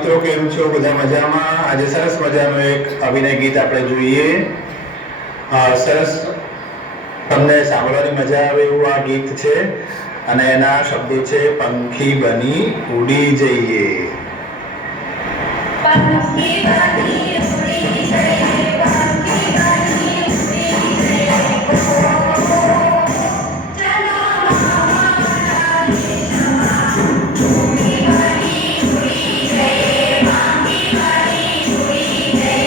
મિત્રો કેમ છો? બધા મજામાં? આજે સરસ મજાનું એક અભિનય ગીત આપણે જોઈએ. સરસ તમને સાંભળવાની મજા આવે એવું આ ગીત છે અને એના શબ્દો છે પંખી બની ઉડી જઈએ. પંખી બની ઉડી જઈએ, પંખી બની ઉડી જઈએ,